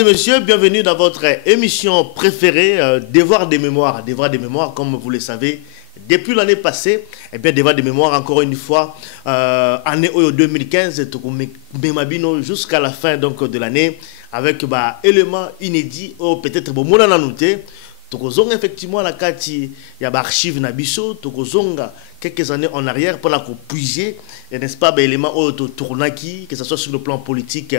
Mesdames et messieurs, bienvenue dans votre émission préférée, Devoir des mémoires. Devoir des mémoires, comme vous le savez, depuis l'année passée, eh bien, Devoir des mémoires, encore une fois, année 2015, jusqu'à la fin donc, de l'année, avec éléments inédits, peut-être bon, mon ananoté. Tokozonga effectivement la kati ya archive nabiso tokozonga quelques années en arrière pour la puiser n'est-ce pas éléments auto tournaki que ce soit sur le plan politique,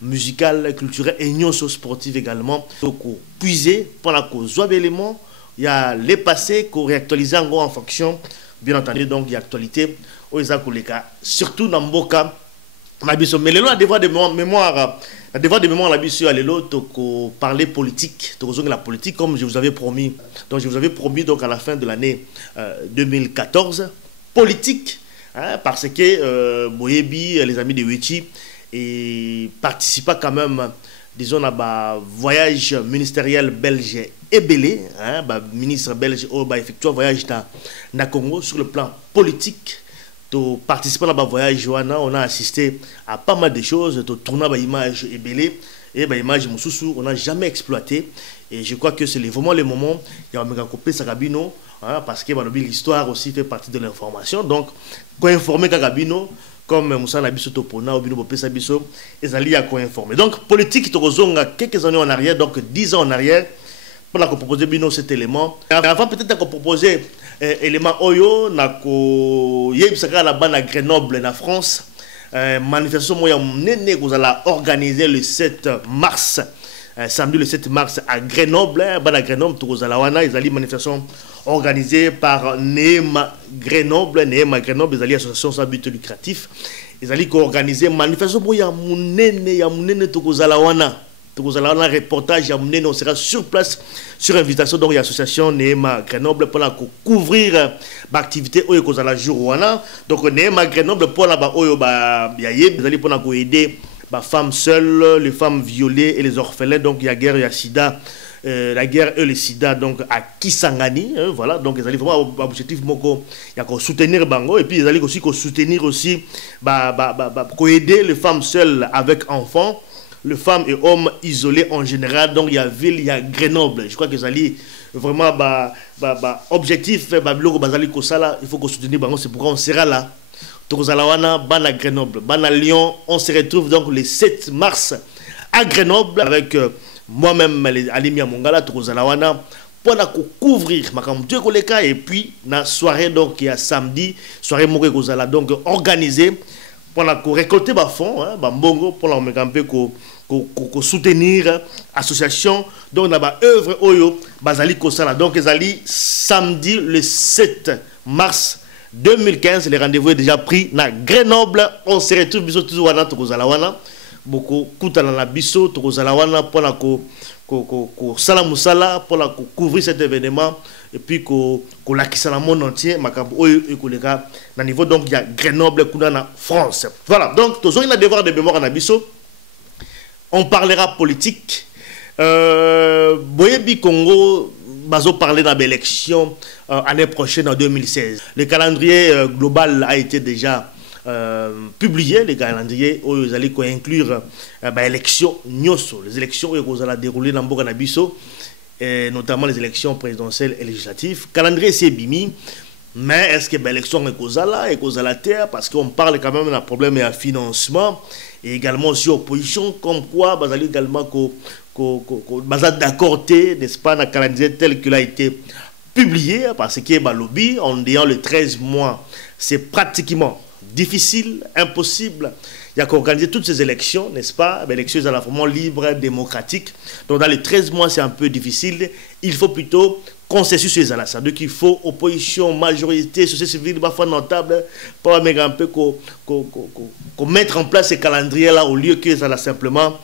musical, culturel et non sportif également toko puiser pour la cause éléments il y a les passés qu'on réactualiser en fonction bien entendu donc il y a actualité aux akoleka surtout dans Mboka nabiso mais le long devoir de mémoire. La devoir de mémoire, la mission à l'autre, parler politique, la politique, comme je vous avais promis. Donc, je vous avais promis donc à la fin de l'année 2014, politique, hein, parce que Boyebi, les amis de Wichi, et participa quand même, disons, à voyage ministériel belge et belé, hein, ministre belge, effectué un voyage dans Congo sur le plan politique. Participant à ce voyage, on a assisté à pas mal de choses, tourner des images et belé et images on n'a jamais exploité et je crois que c'est vraiment le moment il y a un copé Sakabino parce que l'histoire aussi fait partie de l'information donc quand informer Kakabino comme Moussa Nabiso Topona ou Bino Bopé Sabiso ils allaient à quoi informer donc politique Tokozonga quelques années en arrière donc 10 ans en arrière pour la proposer Bino cet élément avant peut-être qu'on proposer élément Oyo nako yebisaka la bana Grenoble en France manifestation moya nene vous allez organiser le 7 mars samedi le 7 mars à Grenoble bana Grenoble tout vous allez wana ils allaient manifestation organisée par Neema Grenoble ils allaient association sans but lucratif ils allaient organiser manifestation moya munene tout vous allez wana vous allez un reportage, on sera sur place sur invitation donc l'association Neema Grenoble pour la couvrir l'activité au la jour donc Neema Grenoble pour la vous allez pour aider les femmes seules, les femmes violées et les orphelins donc il y a guerre, il y a sida la guerre et le sida donc à Kisangani voilà donc ils allaient vraiment objectif moko il y a soutenir bango et puis ils allaient aussi soutenir aussi pour aider les femmes seules avec enfants les femmes et hommes isolés en général. Donc, il y a ville, il y a Grenoble. Je crois que ça vraiment objectif. Il faut qu'on soutenir. C'est pourquoi on sera là. Tozalawana, Bana Grenoble, Bana Lyon. On se retrouve donc le 7 mars à Grenoble avec moi-même, Alimia Mongala, Tozalawana, pour couvrir Makamoutou Koleka. Et puis, la soirée, donc, il y a samedi, soirée Moké Kozala, donc organisée pour récolter des fonds, Mbongo, pour soutenir l'association donc dans la œuvre Oyo Bazali Kosala donc ils samedi le 7 mars 2015 le rendez-vous est déjà pris na Grenoble on se retrouve biso toujours wana tokozala wana beaucoup kutana na biso tokozala wana pour la ko sala musala pour la couvrir cet événement et puis ko lakisa na monde entier makambo oyo ekoleka na niveau donc il y a Grenoble kuna na France voilà donc tozongi na devoir de mémoire na biso. On parlera politique. Boyebi Congo, bazo parler dans l'élection année prochaine en 2016. Le calendrier global a été déjà publié. Le calendrier où vous allez inclure l'élection Nyoso, les élections où vous allez dérouler dans Mboka Nabiso, notamment les élections présidentielles et législatives. Calendrier c'est bimi. Mais est-ce que l'élection est causale et causale terre parce qu'on parle quand même d'un problème de financement et également aussi opposition comme quoi vous allez également d'accord n'est-ce pas dans le calendrier tel qu'il a été publié parce que lobby en disant le 13 mois c'est pratiquement difficile, impossible. Il y a qu'organiser toutes ces élections, n'est-ce pas? Élections à la fois libres, démocratiques. Donc dans les 13 mois, c'est un peu difficile. Il faut plutôt consensus sur les alassades. Donc il faut opposition, majorité, société civile, parfois notable, pour un peu mettre en place ces calendriers-là au lieu que ça l'a simplement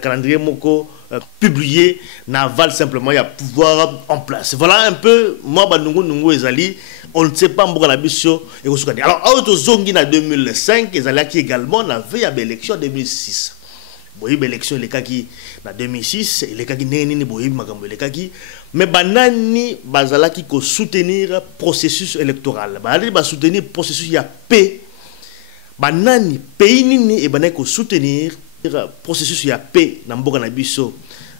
calendrier moko publié, n'aval simplement, il y a pouvoir en place. Voilà un peu, moi, on ne sait pas pourquoi la mission est au Soudan. Alors, Autozongi en 2005, ils allaient qui également, on avait l'élection en 2006. Boyi l'élection les kaki en 2006 les kaki neni boyi makambo les kaki mais banani bazalaki ko soutenir processus électoral banani ba soutenir processus ya paix banani pays nini et banani ko soutenir processus ya paix na mboka na biso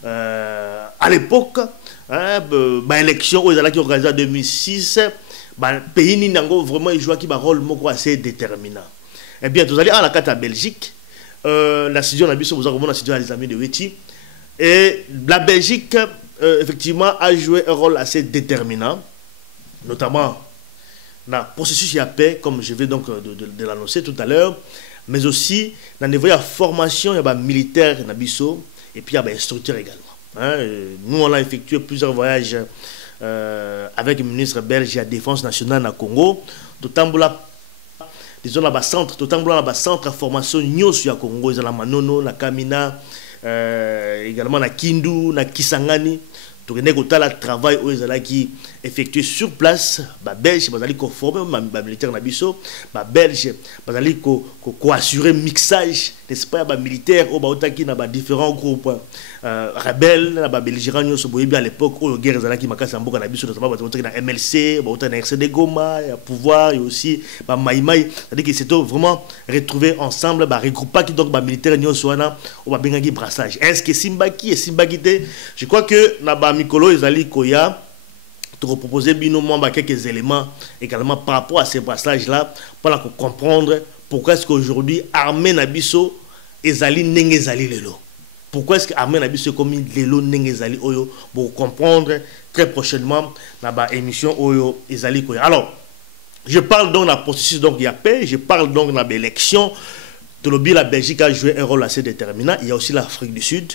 à l'époque, l'élection aux élections organisées en 2006, le pays Ninango vraiment il joue un rôle assez déterminant. Eh bien, vous allez à la carte à Belgique, la situation a vous avez la situation des amis de Weti, et la Belgique effectivement a joué un rôle assez déterminant, notamment dans le processus de paix, comme je vais donc de l'annoncer tout à l'heure, mais aussi dans le niveau de la formation militaire et puis il y a des structures également. Nous, on a effectué plusieurs voyages avec le ministre belge de la Défense nationale au Congo. Tout disons là-bas centre, tout centre de formation sur le Congo, ils ont la Manono, la Kamina, également la Kindu, la Kisangani. Donc, il y a un travail qui est effectué sur place. Les Belges sont formés, les militaires sont Belges qui assurer le mixage des militaires qui ont différents groupes rebelles. Les Belgérans sont à l'époque où les guerres qui ont été dans MLC, dans RCD Goma, il y a pouvoir, et aussi Maïmaï. C'est-à-dire qu'ils s'étaient vraiment retrouvés ensemble, regroupés qui les militaires sont au brassage. Est-ce que Simbaki et Simbaki, je crois que Mikolo Ezali Koya te proposer binomement quelques éléments également par rapport à ces brassages là pour comprendre pourquoi est-ce qu'aujourd'hui armée Nabiso Ezali Nengezali Lelo. Pourquoi est-ce que armée Nabiso comme Lelo Nengezali Oyo pour comprendre très prochainement dans la émission Oyo Ezali Koya. Alors, je parle donc de la processus donc il y a paix, je parle donc de l'élection. La Belgique a joué un rôle assez déterminant. Il y a aussi l'Afrique du Sud.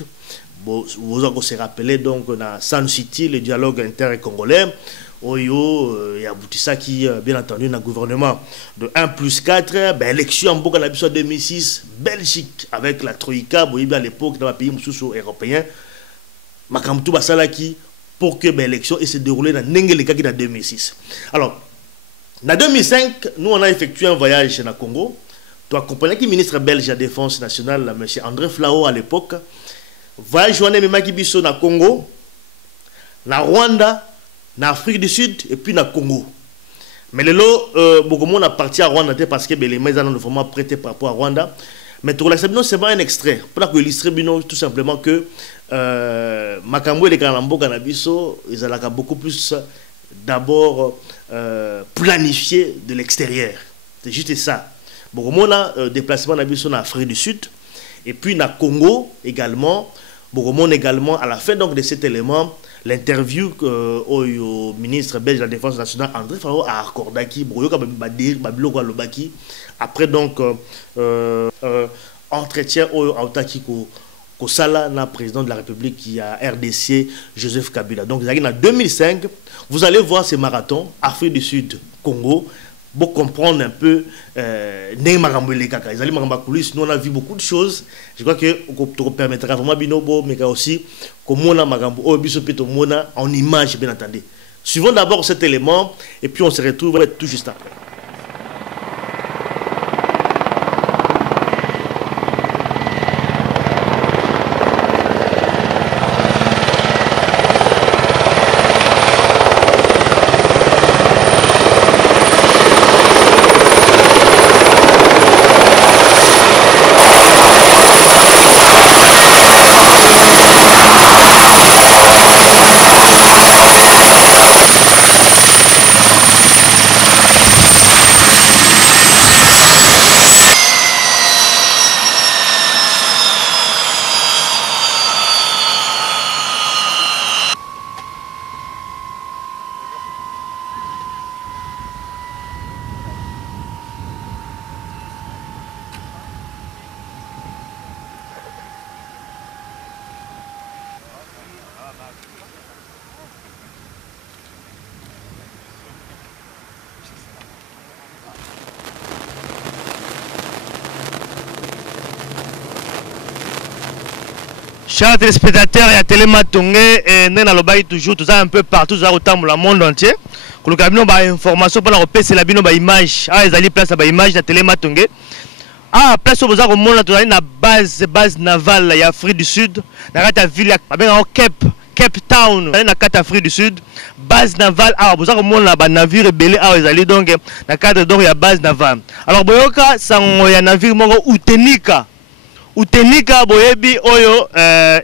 Vous avez se rappelé donc dans Sun City, le dialogue inter-congolais, il y a Boutissa qui, bien entendu, dans le gouvernement de 1+4, élection en Bourg-en 2006, Belgique avec la Troïka, à l'époque dans les pays européens, Makamtou Basalaki, pour que l'élection se déroule dans Nengelekaki en 2006. Alors, en 2005, nous on a effectué un voyage dans le Congo. Tu as accompagné le ministre belge de la Défense nationale, M. André Flao à l'époque. Voyage journée Biso na Congo, na Rwanda, na Afrique du Sud et puis na Congo. Mais le lot, beaucoup de monde a parti à Rwanda parce que les maisons ont vraiment prêté par rapport à Rwanda. Mais pour l'accepter, c'est pas un extrait. Pour illustrer tout simplement que Makambo et les Kalambo Ganabiso, ils ont beaucoup plus d'abord planifié de l'extérieur. C'est juste ça. Beaucoup de monde a déplacement en Afrique du Sud et puis na Congo également. Beaucoup également à la fin donc de cet élément, l'interview au ministre belge de la Défense nationale André Faro a accordé qui après donc entretien au Autaki Kosala, le président de la République qui a RDC Joseph Kabila. Donc en 2005, vous allez voir ces marathons Afrique du Sud, Congo. Pour comprendre un peu nous on a vu beaucoup de choses. Je crois que ça permettra vraiment binobo mais aussi comment on a en image bien entendu. Suivons d'abord cet élément et puis on se retrouve tout juste après. Chers téléspectateurs et à Télématongé, nous avons toujours un peu partout dans le monde entier. Nous avons des informations pour la repérer la image. Ils ont place à image de Télématongé. Ah, place où vous avez une base navale en Afrique du Sud. Dans la ville Cape Town, dans la Afrique du Sud. Base navale, vous avez un navire rebelle. Ils allaient donc dans le cadre de la base navale. Alors, vous avez un navire Utenika. Utenika boyebi oyo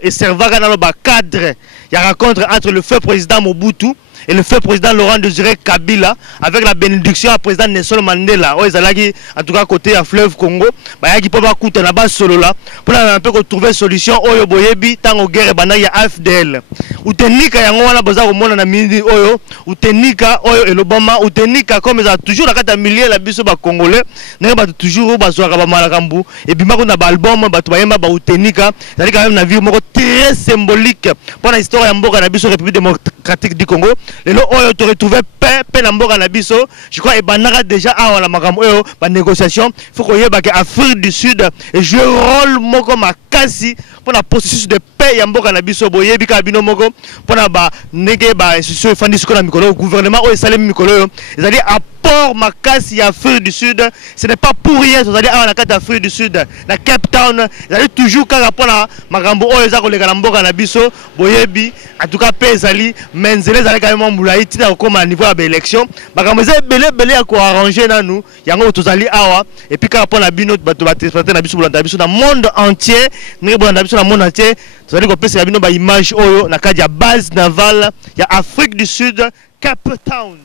et servaka dans le cadre. Il y a une rencontre entre le feu président Mobutu et le feu président Laurent Désiré Kabila avec la bénédiction du président Nelson Mandela. Oh, ils en tout cas côté à fleuve Congo. Bah y a qui peut pas coûter la base solo là pour un peu trouver solution. Oyo boyebi tango guerre bana ya AFDL. Utenika yango wana boza komona na midi oyo. Utenika oyo elobama utenika comme ils ont toujours la carte millier la biso ba congolais. N'est pas toujours ba soaka ba malakambu et puis mako na ba album ba tubayemba ba utenika. C'est quand même na vie moko très symbolique pour la histoire ya mboka na biso République démocratique du Congo. Les lots ont retrouvé paix na mboka na biso. Je crois et banara déjà à la makambo oyo ba négociation. Faut qu'on y ait Afrique du Sud et jouer rôle moko makasi pour la processus de paix ya mboka na biso boye bika bino moko pour na ba nege ba institution fandi sikola mikolo gouvernement o salem mikolo c'est-à-dire apport makasi ya Afrique du Sud. Ce n'est pas pour rien c'est-à-dire à la carte d'Afrique du Sud na Cape Town c'est-à-dire toujours quand rapport na makambo oyo za kolega na mboka na biso boyebi en tout cas paix ezali menzele ezali quand même mbulayi tina okoma à niveau ya élection makambo za belé ya ko arranger na nous yango tozali awa et puis quand rapport na bino bato batransporter na biso bolanda biso na monde entier ndenge bolanda biso na monde entier tozali kopesa bino ba image oyo na kadi ya base navale ya Afrique du Sud Cape Town.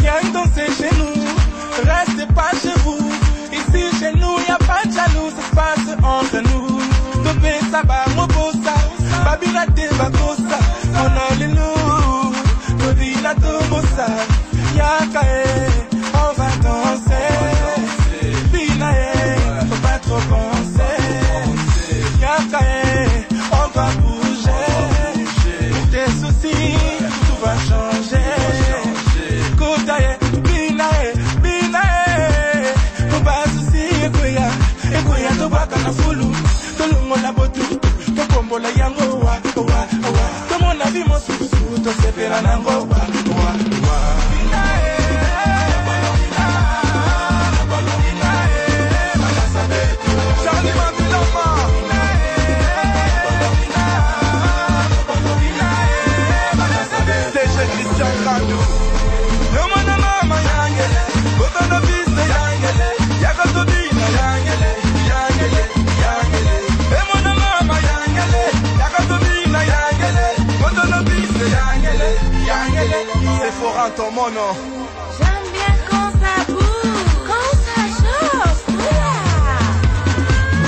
Viens danser chez nous, restez pas chez vous. Ici chez nous, y a pas de jaloux, ça se passe entre nous. Topé Saba, Mobosa, Babina de Bakosa, Honolulu, Todina Tomosa, Yakae, on va danser. Binae, faut pas trop penser. Yakae, on va bouger. Tes soucis, tout va changer. La yango wa como na vimos su to se pera nango wa ton mono. J'aime bien quand ça bouge, quand ça chauffe.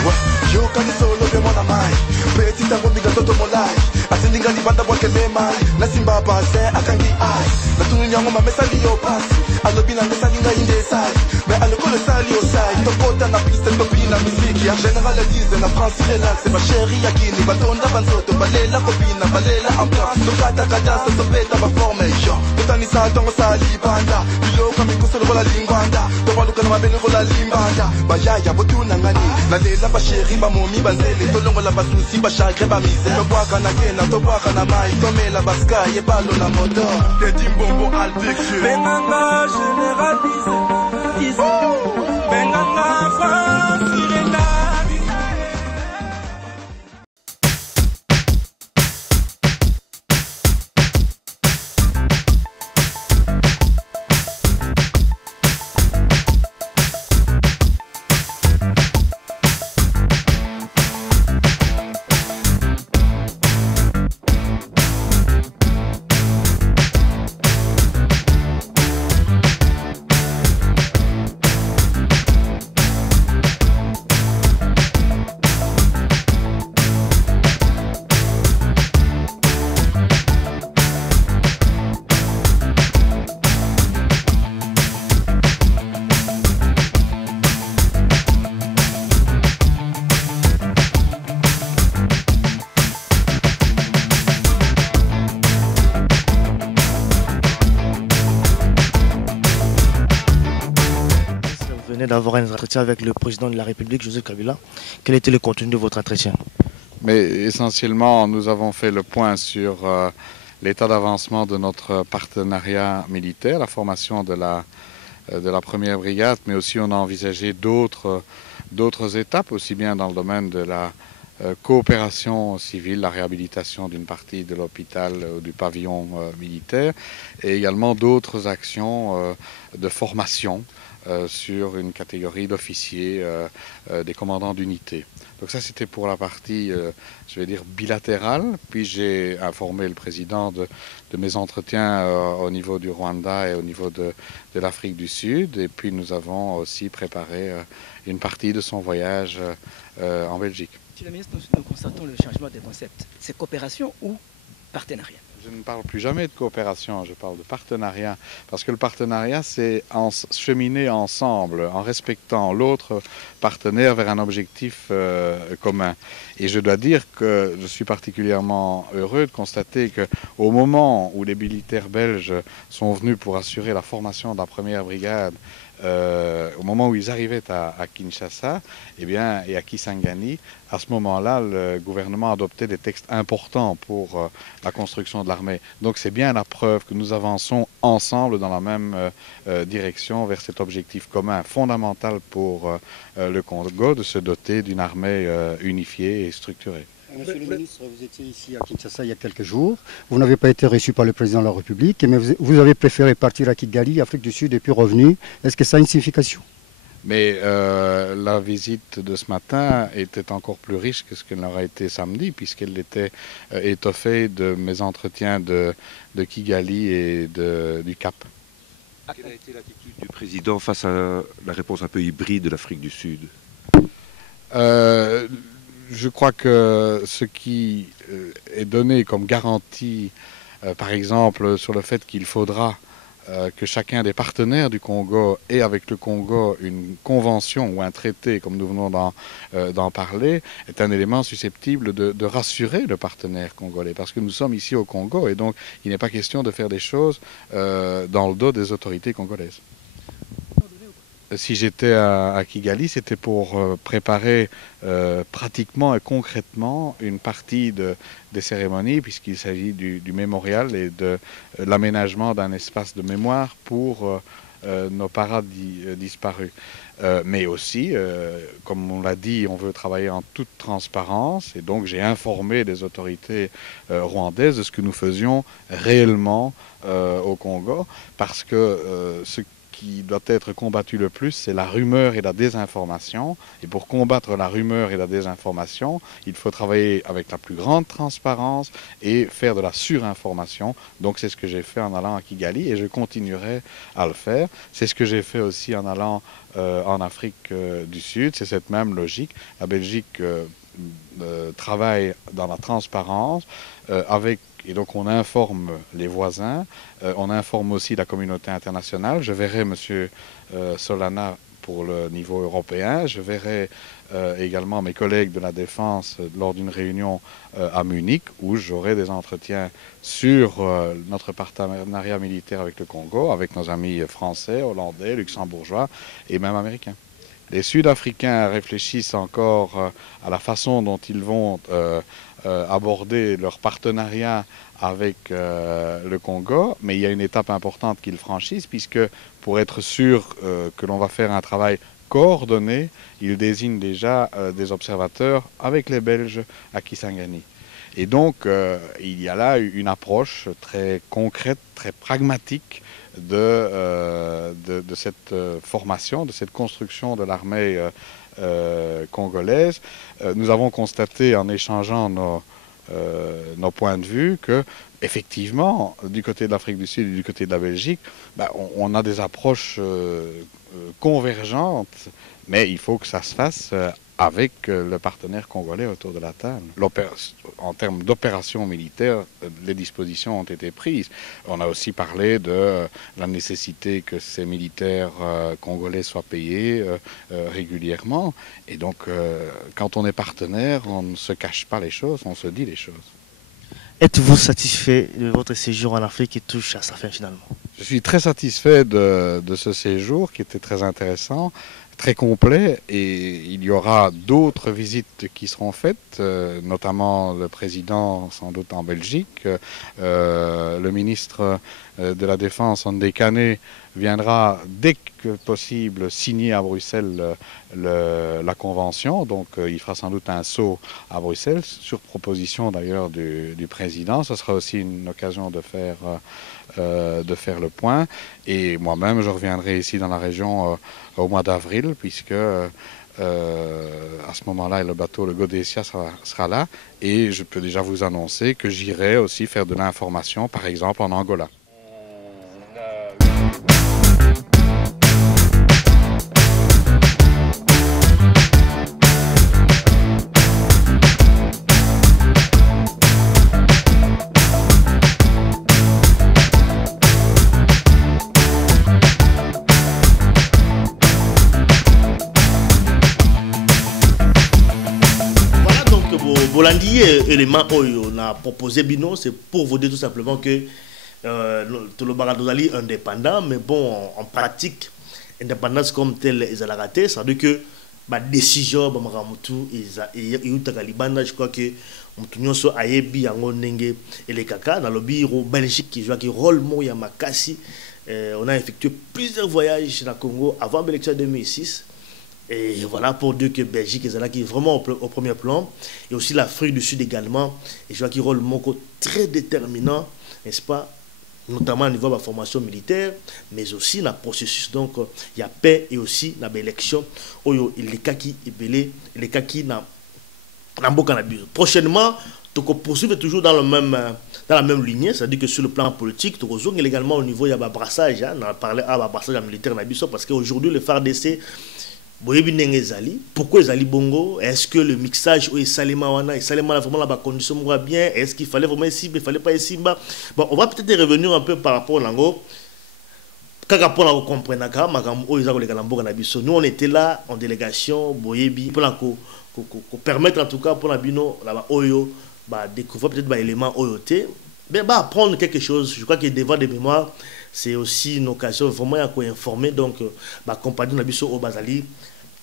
Ouais, yo quand il solo de mon amai, petit tango mi gato mo life. Asindinga ni banda boke le mai, na simba passe akangi ai. Na tunu nyango ma mesali yo pass. Alobina mesali nga inde sai. Mais aloko le sali au sai. To kota na piste to pina musique. En général disent na France relax, c'est ma chérie yakini batonda banzoto balela kopina balela ambiance. To kata kadasa to beta ba forme yo. Tani sa tongo sa libanda. Bilo kami kusolo la lingwanda. To baluka na mabele ko la limbanda. Bayaya botuna ngani. Na lela ba chérie ba momi banzele. To longo la basusi ba chagre ba mise. To bwaka na kena to bwaka na mai. To mela baska ye balo la moto. Te timbombo aldiction. Benanga généralise. Benanga France Irena. venez d'avoir un entretien avec le président de la République, Joseph Kabila. Quel était le contenu de votre entretien? Mais essentiellement, nous avons fait le point sur l'état d'avancement de notre partenariat militaire, la formation de la première brigade, mais aussi on a envisagé d'autres étapes, aussi bien dans le domaine de la coopération civile, la réhabilitation d'une partie de l'hôpital ou du pavillon militaire, et également d'autres actions de formation sur une catégorie d'officiers, des commandants d'unités. Donc ça, c'était pour la partie, je vais dire, bilatérale. Puis j'ai informé le président de mes entretiens au niveau du Rwanda et au niveau de l'Afrique du Sud. Et puis nous avons aussi préparé une partie de son voyage en Belgique. Monsieur le ministre, nous constatons le changement des concepts. C'est coopération ou partenariat? Je ne parle plus jamais de coopération, je parle de partenariat. Parce que le partenariat, c'est cheminer ensemble, en respectant l'autre partenaire vers un objectif commun. Et je dois dire que je suis particulièrement heureux de constater qu'au moment où les militaires belges sont venus pour assurer la formation de la première brigade, au moment où ils arrivaient à Kinshasa et à Kisangani, à ce moment-là, le gouvernement adoptait des textes importants pour la construction de l'armée. Donc c'est bien la preuve que nous avançons ensemble dans la même direction vers cet objectif commun fondamental pour le Congo de se doter d'une armée unifiée et structurée. Monsieur le ministre, vous étiez ici à Kinshasa il y a quelques jours. Vous n'avez pas été reçu par le président de la République, mais vous avez préféré partir à Kigali, Afrique du Sud, et puis revenu. Est-ce que ça a une signification? Mais la visite de ce matin était encore plus riche que ce qu'elle n'aurait été samedi, puisqu'elle était étoffée de mes entretiens de Kigali et du Cap. Quelle a été l'attitude du président face à la réponse un peu hybride de l'Afrique du Sud? Je crois que ce qui est donné comme garantie, par exemple, sur le fait qu'il faudra que chacun des partenaires du Congo ait avec le Congo une convention ou un traité, comme nous venons d'en parler, est un élément susceptible de rassurer le partenaire congolais. Parce que nous sommes ici au Congo et donc il n'est pas question de faire des choses dans le dos des autorités congolaises. Si j'étais à Kigali, c'était pour préparer pratiquement et concrètement une partie des cérémonies, puisqu'il s'agit du mémorial et de l'aménagement d'un espace de mémoire pour nos parades disparus. Mais aussi, comme on l'a dit, on veut travailler en toute transparence, et donc j'ai informé les autorités rwandaises de ce que nous faisions réellement au Congo, parce que ce qui doit être combattu le plus, c'est la rumeur et la désinformation. Et pour combattre la rumeur et la désinformation, il faut travailler avec la plus grande transparence et faire de la surinformation. Donc c'est ce que j'ai fait en allant à Kigali et je continuerai à le faire. C'est ce que j'ai fait aussi en allant en Afrique du Sud. C'est cette même logique. La Belgique travaille dans la transparence et donc on informe les voisins, on informe aussi la communauté internationale. Je verrai M. Solana pour le niveau européen, je verrai également mes collègues de la Défense lors d'une réunion à Munich où j'aurai des entretiens sur notre partenariat militaire avec le Congo, avec nos amis français, hollandais, luxembourgeois et même américains. Les Sud-Africains réfléchissent encore à la façon dont ils vont aborder leur partenariat avec le Congo, mais il y a une étape importante qu'ils franchissent, puisque pour être sûr que l'on va faire un travail coordonné, ils désignent déjà des observateurs avec les Belges à Kisangani. Et donc, il y a là une approche très concrète, très pragmatique de cette formation, de cette construction de l'armée congolaise. Nous avons constaté en échangeant nos points de vue que, effectivement, du côté de l'Afrique du Sud et du côté de la Belgique, on a des approches convergentes, mais il faut que ça se fasse avec le partenaire congolais autour de la table. En termes d'opération militaire, les dispositions ont été prises. On a aussi parlé de la nécessité que ces militaires congolais soient payés régulièrement. Et donc, quand on est partenaire, on ne se cache pas les choses, on se dit les choses. Êtes-vous satisfait de votre séjour en Afrique qui touche à sa fin finalement? Je suis très satisfait de ce séjour qui était très intéressant, très complet, et il y aura d'autres visites qui seront faites, notamment le président sans doute en Belgique, le ministre de la Défense Andé Canet viendra dès que possible signer à Bruxelles la convention, donc il fera sans doute un saut à Bruxelles, sur proposition d'ailleurs du président. Ce sera aussi une occasion de faire le point, et moi-même je reviendrai ici dans la région au mois d'avril, puisque à ce moment-là le bateau, le Godessia, sera là, et je peux déjà vous annoncer que j'irai aussi faire de l'information, par exemple en Angola. Bolandi élément on a proposé Bino, c'est pour vous dire tout simplement que tout le Baradozali est indépendant, mais bon, en pratique, indépendance comme telle est la raté, ça veut dire que la décision, je crois que nous sommes ayebi en Nenge et les Kaka dans le bureau Belgique qui joue qui rôle Moya Makassi. On a effectué plusieurs voyages dans le Congo avant l'élection 2006. Et voilà pour dire que Belgique est là qui est vraiment au premier plan. Et aussi l'Afrique du Sud également. Et je vois qu'il rôle Moko très déterminant, n'est-ce pas? Notamment au niveau de la formation militaire, mais aussi dans le processus. Donc, il y a paix et aussi dans l'élection. Les cas qui est belé, les cas qui n'ont pas de prochainement, tu poursuivre toujours dans la même lignée, c'est-à-dire que sur le plan politique, tu rejoins également au niveau de brassage. On a parlé de brassage militaire parce qu'aujourd'hui, le FARDC. Pourquoi les Ali Bongo? Est-ce que le mixage est Salima Wana et Salima vraiment la condition bien? Est-ce qu'il fallait vraiment ici, il fallait pas ici? Bon, on va peut-être revenir un peu par rapport à l'ango. Nous on était là en délégation pour permettre en tout cas pour la bino oyo découvrir peut-être des éléments oyoté, mais apprendre quelque chose. Je crois que devant des mémoires, c'est aussi une occasion vraiment à informer donc compagnie Nabiso au Bazali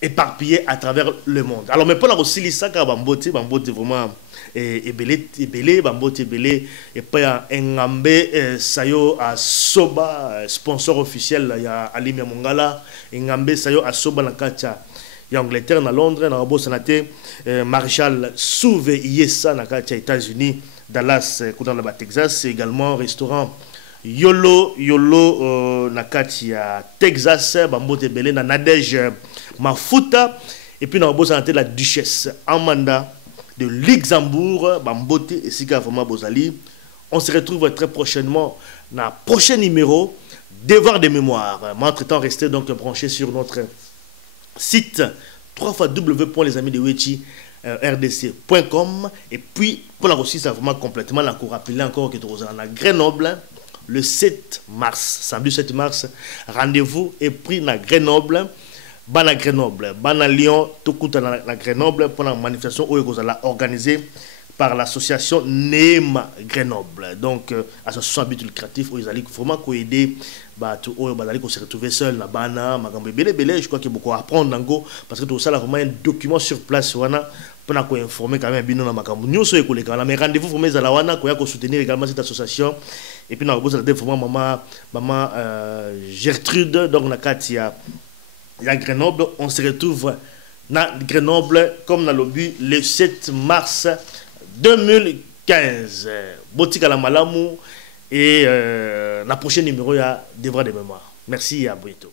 éparpillé à travers le monde. Alors mais pour la aussi ça car bambote vraiment belé bambote belé et pas Ngambe sayo à Soba sponsor officiel ya Alimi Mongala Ngambe sayo à Soba na kacha ya Angleterre na Londres na Rabo Sanate Marshall Souve Yesa na kacha États-Unis Dallas dans le Texas également restaurant Yolo nakati ya Texas bambote belé na Nadège Mafuta et puis na Bozante la duchesse Amanda de Luxembourg bambote et Sika vraiment Bozali. On se retrouve très prochainement dans le prochain numéro Devoir de mémoire. Mais entre-temps, restez donc branchés sur notre site www.lesamideweti.rdc.com et puis pour la Russie, ça vraiment complètement la cour rappeler encore que tu es à Grenoble le 7 mars, samedi 7 mars, rendez-vous est pris à Grenoble, à Grenoble, à Lyon, tout à Grenoble pour la manifestation où vous allez organiser par l'association NEMA Grenoble. Donc, association à but lucratif où ils allaient vraiment aider qu'on se retrouver seul na bana je crois qu'il y a beaucoup à apprendre parce que tout ça là vraiment un document sur place wana pour informer quand même bino na makambo nyonso ekoleka mais rendez-vous vraiment za la wana ko soutenir également cette association et puis na boza vraiment maman Gertrude donc na kati ya Grenoble. On se retrouve na Grenoble comme na lobby le 7 mars 2015. Botika la malamu et la prochaine numéro il y a Devoir de mémoire. Merci et à bientôt.